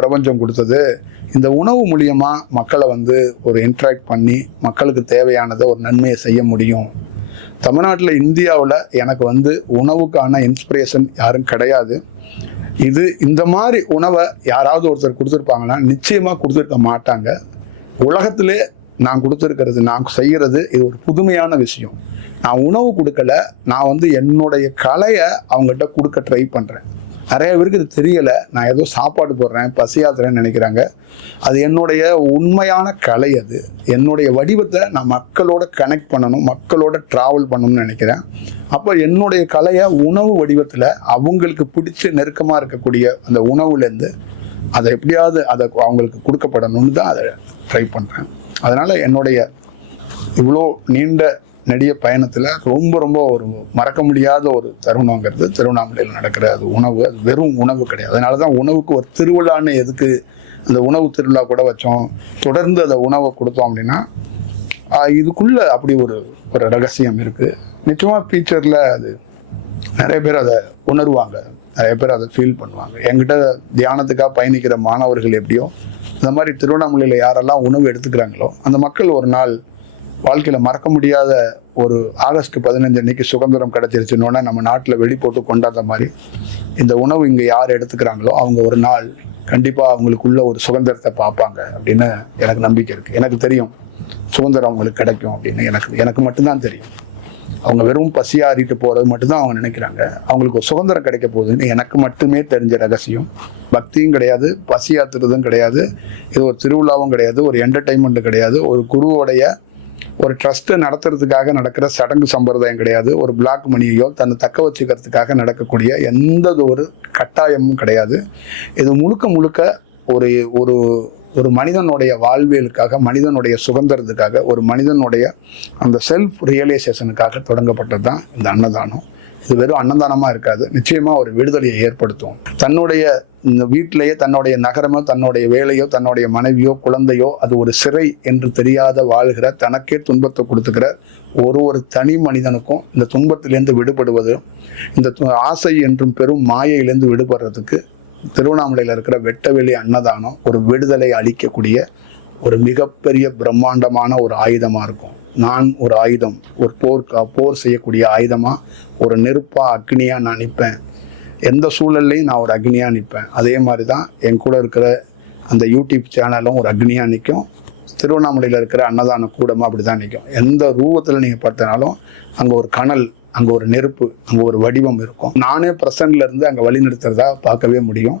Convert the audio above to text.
பிரபஞ்சம் கொடுத்தது. இந்த உணவு மூலியமா மக்களை ஒரு இன்ட்ராக்ட் பண்ணி மக்களுக்கு தேவையானதை ஒரு நன்மையை செய்ய முடியும். தமிழ்நாட்டில், இந்தியாவில் எனக்கு உணவுக்கான இன்ஸ்பிரேஷன் யாரும் கிடையாது. இந்த மாதிரி உணவை யாராவது ஒருத்தர் கொடுத்துருப்பாங்கன்னா நிச்சயமாக கொடுத்துருக்க மாட்டாங்க. உலகத்திலே நான் கொடுத்துருக்கிறது, நான் செய்கிறது இது ஒரு புதுமையான விஷயம். நான் உணவு கொடுக்கல, நான் என்னுடைய கலையை அவங்ககிட்ட கொடுக்க ட்ரை பண்ணுறேன். நிறைய பேருக்கு இது தெரியலை. நான் ஏதோ சாப்பாடு போடுறேன், பசியாத்துறேன்னு நினைக்கிறாங்க. அது என்னுடைய உண்மையான கலை. அது என்னுடைய வடிவத்தை நான் மக்களோட கனெக்ட் பண்ணணும், மக்களோட ட்ராவல் பண்ணணும்னு நினைக்கிறேன். அப்போ என்னுடைய கலையை உணவு வடிவத்தில் அவங்களுக்கு பிடிச்ச நெருக்கமாக இருக்கக்கூடிய அந்த உணவுலேருந்து அதை எப்படியாவது அவங்களுக்கு கொடுக்கப்படணும்னு தான் அதை ட்ரை பண்ணுறேன். அதனால் என்னுடைய இவ்வளோ நீண்ட நெடிய பயணத்தில் ரொம்ப ரொம்ப ஒரு மறக்க முடியாத ஒரு தருணங்கிறது திருவண்ணாமலையில் நடக்கிற அது உணவு. அது வெறும் உணவு கிடையாது. அதனால தான் உணவுக்கு ஒரு திருவிழான்னு எதுக்கு அந்த உணவு திருவிழா கூட வச்சோம். தொடர்ந்து அந்த உணவை கொடுத்தோம் அப்படின்னா இதுக்குள்ளே அப்படி ஒரு ரகசியம் இருக்குது. நிச்சயமாக ஃபியூச்சரில் அது நிறைய பேர் அதை உணர்வாங்க, நிறைய பேர் அதை ஃபீல் பண்ணுவாங்க. என்கிட்ட தியானத்துக்காக பயணிக்கிற மாணவர்கள் எப்படியோ இந்த மாதிரி திருவண்ணாமலையில் யாரெல்லாம் உணவு எடுத்துக்கிறாங்களோ அந்த மக்கள் ஒரு நாள் வாழ்க்கையில் மறக்க முடியாத ஒரு ஆகஸ்ட் 15 அன்னைக்கு சுதந்திரம் கிடைச்சிருச்சுன்னொன்னே நம்ம நாட்டில் வெடி போட்டு கொண்டாடுற மாதிரி இந்த உணவு இங்கே யார் எடுத்துக்கிறாங்களோ அவங்க ஒரு நாள் கண்டிப்பாக அவங்களுக்குள்ள ஒரு சுதந்திரத்தை பார்ப்பாங்க அப்படின்னு எனக்கு நம்பிக்கை இருக்குது. எனக்கு தெரியும் சுதந்திரம் அவங்களுக்கு கிடைக்கும் அப்படின்னு எனக்கு மட்டும்தான் தெரியும். அவங்க வெறும் பசியாறிட்டு போகிறது மட்டும்தான் அவங்க நினைக்கிறாங்க. அவங்களுக்கு ஒரு சுதந்திரம் கிடைக்க போகுதுன்னு எனக்கு மட்டுமே தெரிஞ்ச ரகசியம். பக்தியும் கிடையாது, பசியாத்துறதும் கிடையாது, இது ஒரு திருவிழாவும் கிடையாது, ஒரு என்டர்டைன்மெண்ட்டு கிடையாது, ஒரு குருவோடைய ஒரு ட்ரஸ்ட்டை நடத்துறதுக்காக நடக்கிற சடங்கு சம்பிரதாயம் கிடையாது, ஒரு பிளாக் மணியையோ தன்னை தக்க வச்சுக்கிறதுக்காக நடக்கக்கூடிய எந்த ஒரு கட்டாயமும் கிடையாது. இது முழுக்க ஒரு ஒரு ஒரு மனிதனுடைய வாழ்வியலுக்காக, மனிதனுடைய சுதந்திரத்துக்காக, ஒரு மனிதனுடைய அந்த செல்ஃப் ரியலைசேஷனுக்காக தொடங்கப்பட்டது தான் இந்த அன்னதானம். இது வெறும் அன்னதானமாக இருக்காது, நிச்சயமாக ஒரு விடுதலையை ஏற்படுத்தும். தன்னுடைய இந்த வீட்டிலேயே தன்னுடைய நகரமோ, தன்னுடைய வேலையோ, தன்னுடைய மனைவியோ, குழந்தையோ அது ஒரு சிறை என்று தெரியாத வாழ்கிற, தனக்கே துன்பத்தை கொடுத்துக்கிற ஒரு தனி மனிதனுக்கும் இந்த துன்பத்திலேருந்து விடுபடுவது, இந்த ஆசை என்றும் பெரும் மாயையிலேருந்து விடுபடுறதுக்கு திருவண்ணாமலையில் இருக்கிற வெட்டவெளி அன்னதானம் ஒரு விடுதலை அளிக்கக்கூடிய ஒரு மிகப்பெரிய பிரம்மாண்டமான ஒரு ஆயுதமாக இருக்கும். நான் ஒரு ஆயுதம், ஒரு போர் செய்யக்கூடிய ஆயுதமாக, ஒரு நெருப்பாக, அக்னியாக நான் நிற்பேன். எந்த சூழல்லையும் நான் ஒரு அக்னியாக நிற்பேன். அதே மாதிரி தான் என் கூட இருக்கிற அந்த யூடியூப் சேனலும் ஒரு அக்னியாக நிற்கும். திருவண்ணாமலையில் இருக்கிற அன்னதான கூடமாக அப்படி தான் நிற்கும். எந்த ரூபத்தில் நீங்கள் பார்த்தனாலும் அங்கே ஒரு கனல், அங்கே ஒரு நெருப்பு, அங்கே ஒரு வடிவம் இருக்கும். நானே பிரசன்ட்ல இருந்து அங்கே வழி நிறுத்துறதா பார்க்கவே முடியும்.